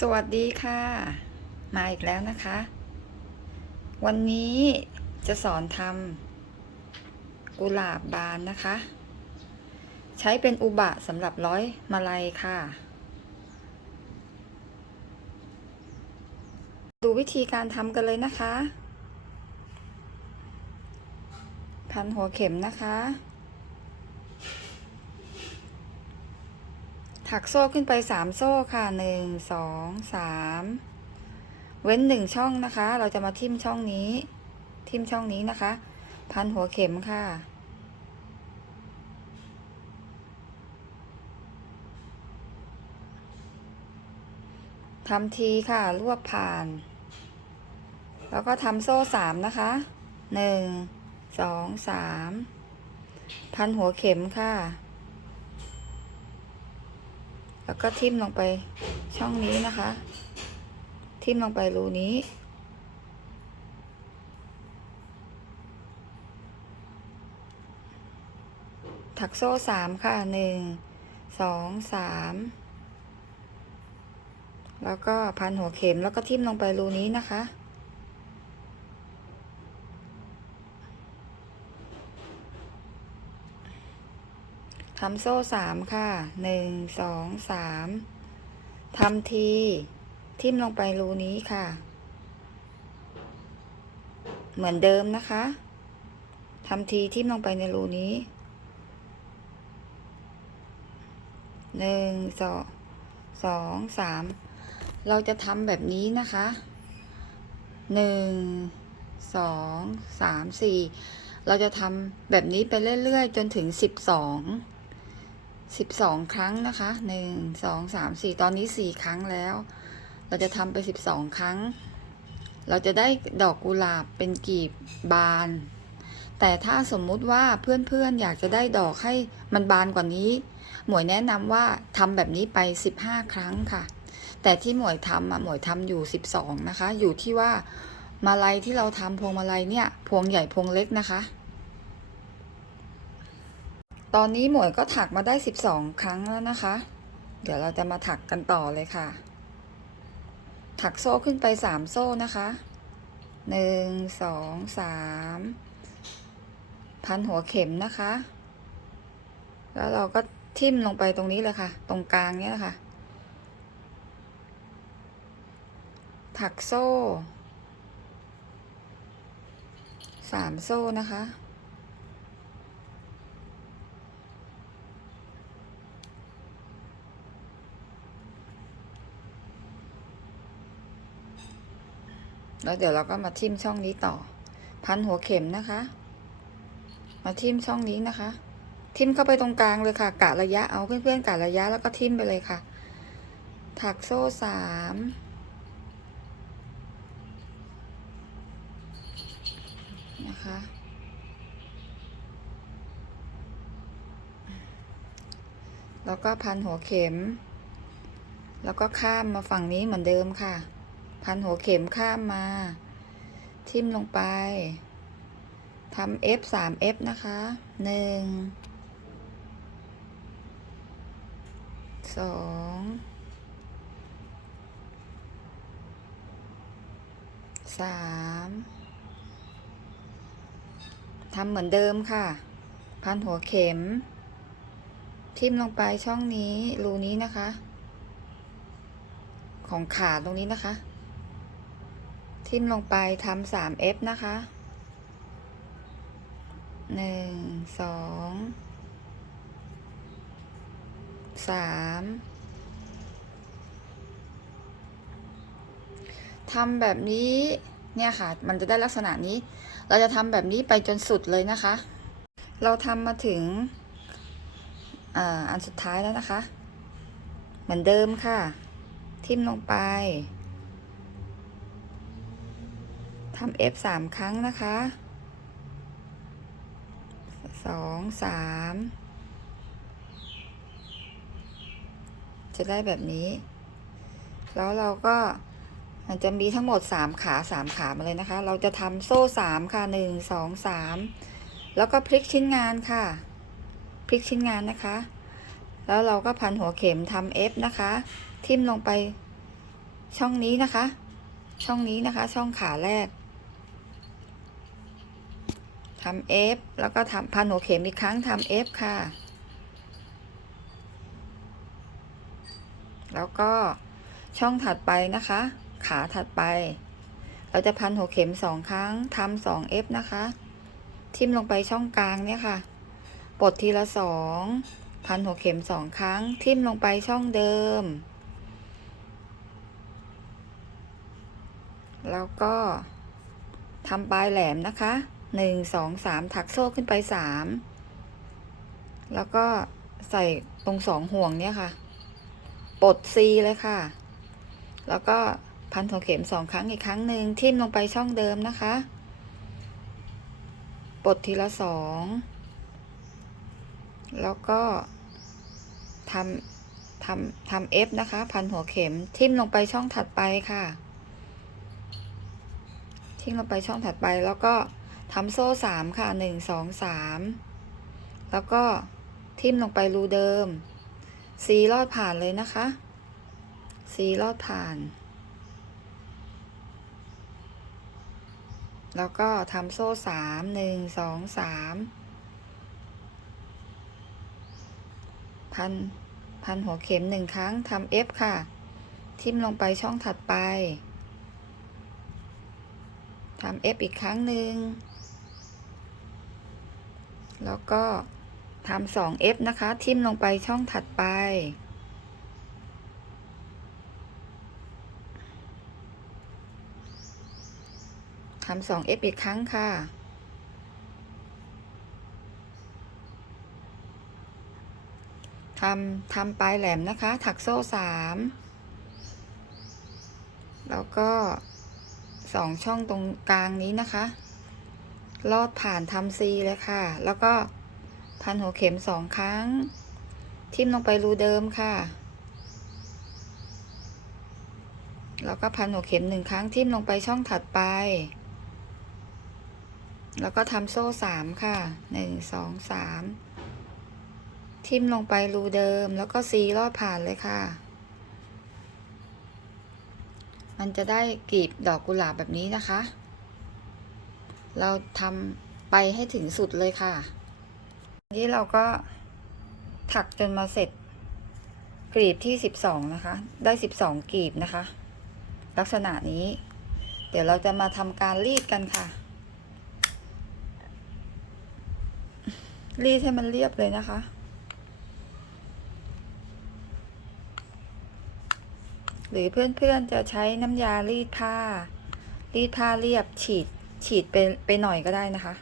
สวัสดีค่ะ มาอีกแล้วนะคะ วันนี้จะสอนทำกุหลาบบานนะคะ ใช้เป็นอุบะสำหรับร้อยมาลัยค่ะ ดูวิธีการทำกันเลยนะคะ พันหัวเข็มนะคะ ถักโซ่ขึ้นไปสามโซ่ค่ะหนึ่งสองสามเว้นหนึ่งช่องนะคะ เราจะมาทิ่มช่องนี้ ทิ่มช่องนี้นะคะ พันหัวเข็มค่ะ ทำทีค่ะ รวบผ่าน แล้วก็ทำโซ่สามนะคะหนึ่งสองสามพันหัวเข็มค่ะ แล้วก็ทิ่มลงไปช่องนี้นะคะ ทิ่มลงไปรูนี้ ถักโซ่สามค่ะหนึ่งสองสามแล้วก็พันหัวเข็มแล้วก็ทิ่มลงไปรูนี้นะคะ ทำโซ่สามค่ะหนึ่งสองสามทำที ทิ่มลงไปรูนี้ค่ะ เหมือนเดิมนะคะทำทีทิ่มลงไปในรูนี้หนึ่งสองสองสามเราจะทำแบบนี้นะคะหนึ่งสองสามสี่เราจะทำแบบนี้ไปเรื่อย ๆ จนถึงสิบสอง สิบสองครั้งนะคะหนึ่งสองสามสี่ตอนนี้สี่ครั้งแล้ว เราจะทำไปสิบสองครั้ง เราจะได้ดอกกุหลาบเป็นกีบบาน แต่ถ้าสมมุติว่าเพื่อนๆอยากจะได้ดอกให้มันบานกว่านี้ หมวยแนะนำว่าทำแบบนี้ไปสิบห้าครั้งค่ะ แต่ที่หมวยทำอะหมวยทำอยู่สิบสองนะคะ อยู่ที่ว่ามาลัยที่เราทำพวงมาลัยเนี่ย พวงใหญ่พวงเล็กนะคะ ตอนนี้หมวยก็ถักมาได้สิบสองครั้งแล้วนะคะ เดี๋ยวเราจะมาถักกันต่อเลยค่ะ ถักโซ่ขึ้นไปสามโซ่นะคะหนึ่งสองสามพันหัวเข็มนะคะ แล้วเราก็ทิ่มลงไปตรงนี้เลยค่ะ ตรงกลางเนี้ยค่ะ ถักโซ่สามโซ่นะคะ แล้วเดี๋ยวเราก็มาทิ่มช่องนี้ต่อ พันหัวเข็มนะคะ มาทิ่มช่องนี้นะคะ ทิ่มเข้าไปตรงกลางเลยค่ะ กะระยะเอาเพื่อนๆกะระยะแล้วก็ทิ่มไปเลยค่ะ ถักโซ่สามนะคะแล้วก็พันหัวเข็ม แล้วก็ข้ามมาฝั่งนี้เหมือนเดิมค่ะ พันหัวเข็มข้ามมา ทิ่มลงไปทำ F 3 F นะคะหนึ่งสองสามทำเหมือนเดิมค่ะ พันหัวเข็ม ทิ่มลงไปช่องนี้ รูนี้นะคะ ของขาตรงนี้นะคะ ทิ่มลงไปทำสาม F นะคะหนึ่งสองสามทำแบบนี้ เนี่ยค่ะ มันจะได้ลักษณะนี้ เราจะทำแบบนี้ไปจนสุดเลยนะคะ เราทำมาถึงออันสุดท้ายแล้วนะคะ เหมือนเดิมค่ะ ทิ่มลงไป ทำ F สามครั้งนะคะสองสามจะได้แบบนี้ แล้วเราก็มันจะมีทั้งหมดสามขาสามขามาเลยนะคะ เราจะทำโซ่สามค่ะหนึ่งสองสามแล้วก็พลิกชิ้นงานค่ะ พลิกชิ้นงานนะคะ แล้วเราก็พันหัวเข็มทำ F นะคะ ทิ่มลงไปช่องนี้นะคะ ช่องนี้นะคะ ช่องขาแรก ทำ F แล้วก็ทำพันหัวเข็มอีกครั้งทำ F ค่ะ แล้วก็ช่องถัดไปนะคะ ขาถัดไป เราจะพันหัวเข็มสองครั้งทำสอง F นะคะ ทิ่มลงไปช่องกลางเนี่ยค่ะปลดทีละสองพันหัวเข็มสองครั้ง ทิ่มลงไปช่องเดิม แล้วก็ทำปลายแหลมนะคะ หนึ่งสองสามถักโซ่ขึ้นไปสามแล้วก็ใส่ตรงสองห่วงเนี่ยค่ะ ปลดซีเลยค่ะ แล้วก็พันหัวเข็มสองครั้งอีกครั้งหนึ่งทิ่มลงไปช่องเดิมนะคะ ปลดทีละสองแล้วก็ทำทำทำเอฟนะคะ พันหัวเข็มทิ่มลงไปช่องถัดไปค่ะ ทิ่มลงไปช่องถัดไปแล้วก็ ทำโซ่สามค่ะหนึ่งสองสามแล้วก็ทิ่มลงไปรูเดิมสีลอดผ่านเลยนะคะสีลอดผ่าน แล้วก็ทำโซ่สามหนึ่งสองสามพันพันหัวเข็มหนึ่งครั้งทำเอฟค่ะ ทิ่มลงไปช่องถัดไปทำเอฟอีกครั้งหนึ่ง แล้วก็ทำสองเอฟนะคะ ทิ่มลงไปช่องถัดไป ทำสองเอฟอีกครั้งค่ะ ทำ ทำปลายแหลมนะคะ ถักโซ่สามแล้วก็สองช่องตรงกลางนี้นะคะ ลอดผ่านทำซีเลยค่ะ แล้วก็พันหัวเข็มสองครั้ง ทิ่มลงไปรูเดิมค่ะ แล้วก็พันหัวเข็มหนึ่งครั้งทิ่มลงไปช่องถัดไป แล้วก็ทำโซ่สามค่ะหนึ่งสองสามทิ่มลงไปรูเดิม แล้วก็ซีลอดผ่านเลยค่ะ มันจะได้กลีบดอกกุหลาบแบบนี้นะคะ เราทำไปให้ถึงสุดเลยค่ะ นี้เราก็ถักจนมาเสร็จกลีบที่สิบสองนะคะ ได้สิบสองกลีบนะคะ ลักษณะนี้ เดี๋ยวเราจะมาทำการรีดกันค่ะ รีดให้มันเรียบเลยนะคะหรือเพื่อนๆจะใช้น้ำยารีดผ้า รีดผ้าเรียบฉีด ฉีดไปไปหน่อยก็ได้นะคะ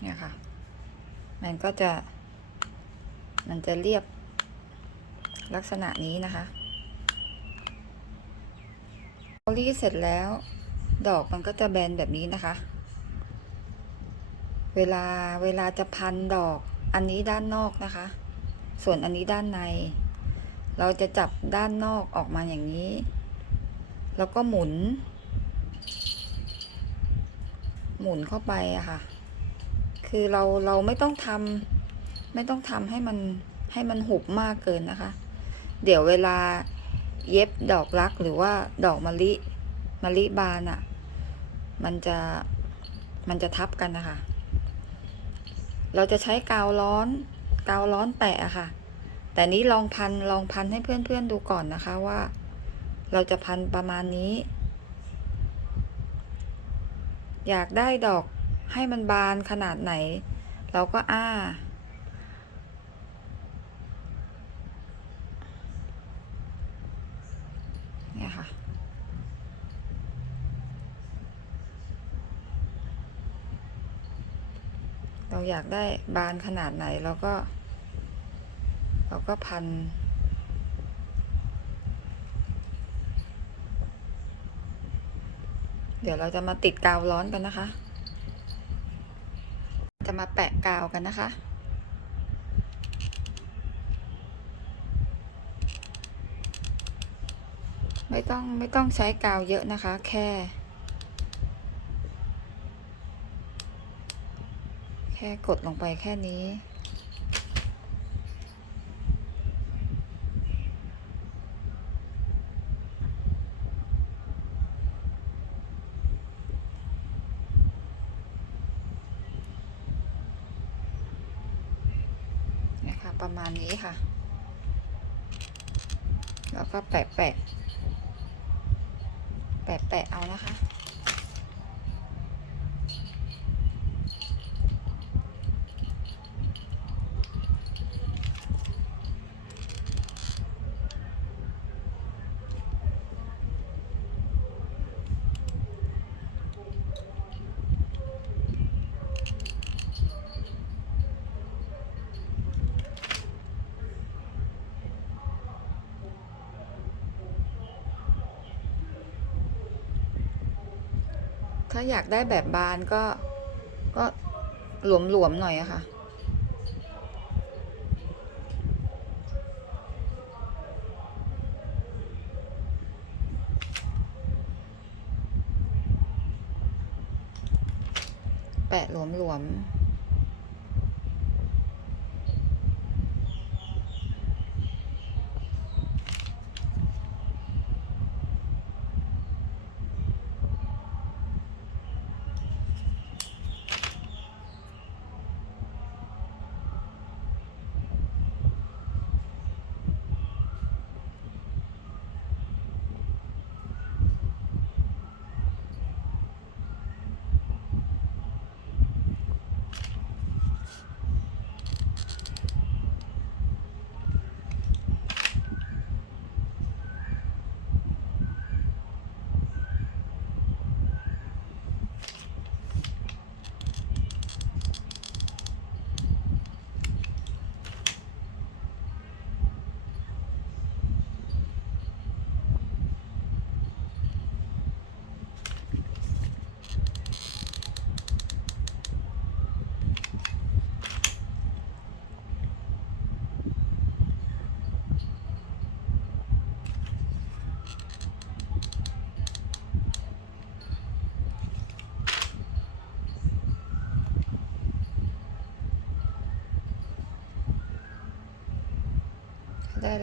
เนี่ยค่ะ มันก็จะ มันจะเรียบลักษณะนี้นะคะพอรีดเสร็จแล้ว ดอกมันก็จะแบนแบบนี้นะคะ เวลาเวลาจะพันดอกอันนี้ด้านนอกนะคะ ส่วนอันนี้ด้านใน เราจะจับด้านนอกออกมาอย่างนี้ แล้วก็หมุน หมุนเข้าไปอะค่ะ คือเราเราไม่ต้องทำไม่ต้องทำให้มันให้มันหุบมากเกินนะคะ เดี๋ยวเวลาเย็บดอกรักหรือว่าดอกมะลิมะลิบานอะมันจะมันจะทับกันนะคะ เราจะใช้กาวร้อน กาวร้อนแปะอะค่ะ แต่นี้ลองพันลองพันให้เพื่อนๆดูก่อนนะคะว่า เราจะพันประมาณนี้ อยากได้ดอกให้มันบานขนาดไหน เราก็อ้า เนี่ยค่ะ เราอยากได้บานขนาดไหนเราก็ เราก็พัน เดี๋ยวเราจะมาติดกาวร้อนกันนะคะ จะมาแปะกาวกันนะคะไม่ต้องไม่ต้องใช้กาวเยอะนะคะ แค่ แค่ค่กดลงไปแค่นี้ นะคะประมาณนี้ค่ะ แล้วก็แปะแปะแปะแปะเอานะคะ ถ้าอยากได้แบบบานก็ก็หลวมๆหน่อยอะค่ะ แปะหลวมๆ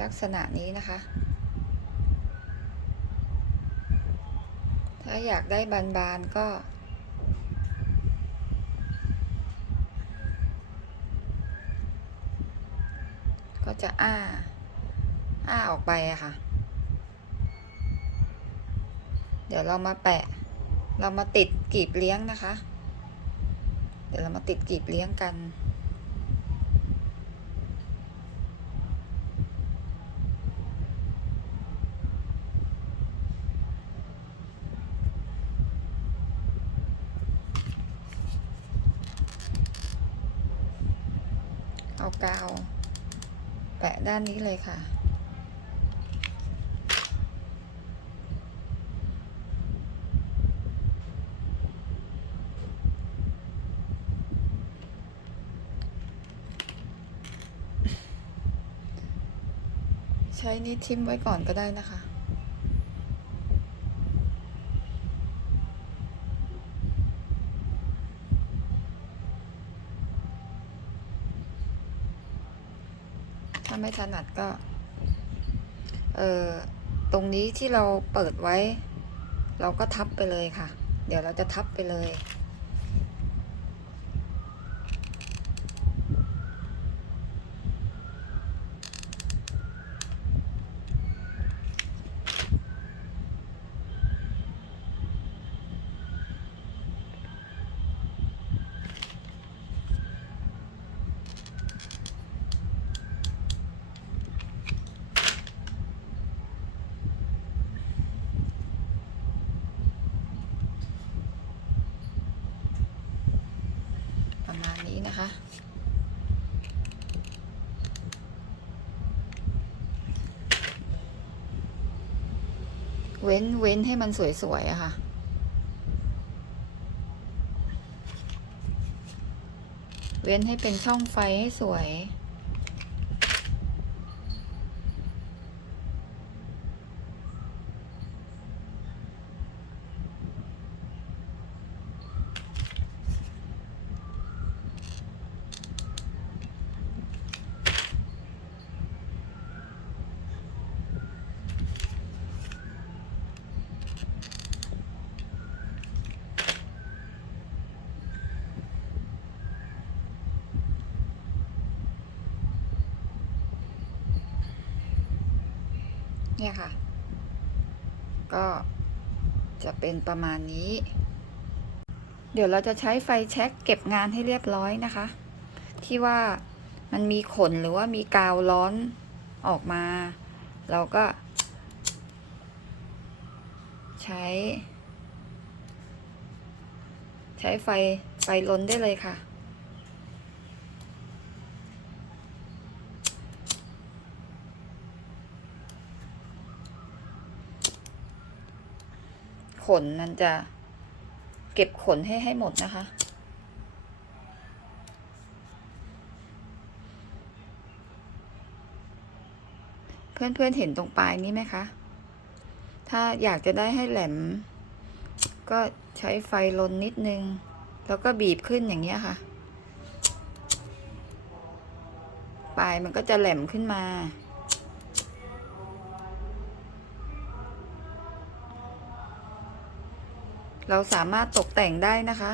ลักษณะนี้นะคะ ถ้าอยากได้บานๆก็ก็จะอ้า อ้าออกไปอะค่ะ เดี๋ยวเรามาแปะ เรามาติดกลีบเลี้ยงนะคะ เดี๋ยวเรามาติดกลีบเลี้ยงกัน เอากาว แปะด้านนี้เลยค่ะ ใช้นี้ทิ้มไว้ก่อนก็ได้นะคะ ไม่ถนัดก็ เอ่อ ตรงนี้ที่เราเปิดไว้ เราก็ทับไปเลยค่ะ เดี๋ยวเราจะทับไปเลย ประมาณนี้นะคะ เว้นเว้นให้มันสวยๆอะค่ะเว้นให้เป็นช่องไฟให้สวย เนี่ยค่ะ ก็จะเป็นประมาณนี้ เดี๋ยวเราจะใช้ไฟแช็กเก็บงานให้เรียบร้อยนะคะ ที่ว่ามันมีขนหรือว่ามีกาวร้อนออกมา เราก็ ใช้ ใช้ไฟไฟล้นได้เลยค่ะ ขนมันจะเก็บขนให้ให้หมดนะคะ เพื่อนๆเห็นตรงปลายนี้ไหมคะ ถ้าอยากจะได้ให้แหลม ก็ใช้ไฟลนนิดนึง แล้วก็บีบขึ้นอย่างเงี้ยค่ะ ปลายมันก็จะแหลมขึ้นมา เราสามารถตกแต่งได้นะคะ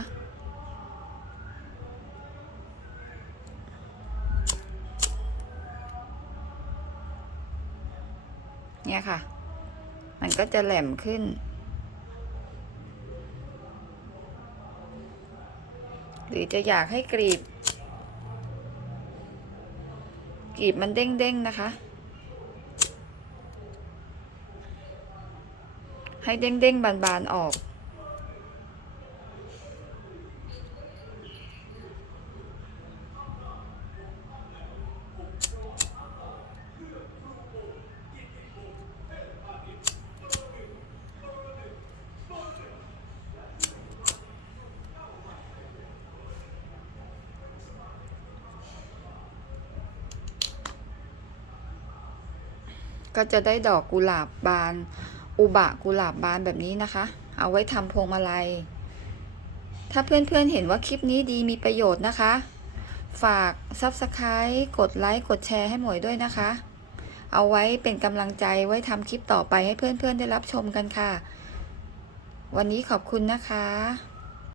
เนี่ยค่ะ มันก็จะแหลมขึ้น หรือจะอยากให้กรีบ กรีบมันเด้งๆนะคะให้เด้งๆบานๆออก ก็จะได้ดอกกุหลาบบาน อุบะกุหลาบบานแบบนี้นะคะ เอาไว้ทำพวงมาลัย ถ้าเพื่อนๆเห็นว่าคลิปนี้ดีมีประโยชน์นะคะ ฝาก Subscribe กดไลค์กดแชร์ให้หมวยด้วยนะคะ เอาไว้เป็นกำลังใจไว้ทำคลิปต่อไปให้เพื่อนๆได้รับชมกันค่ะ วันนี้ขอบคุณนะคะ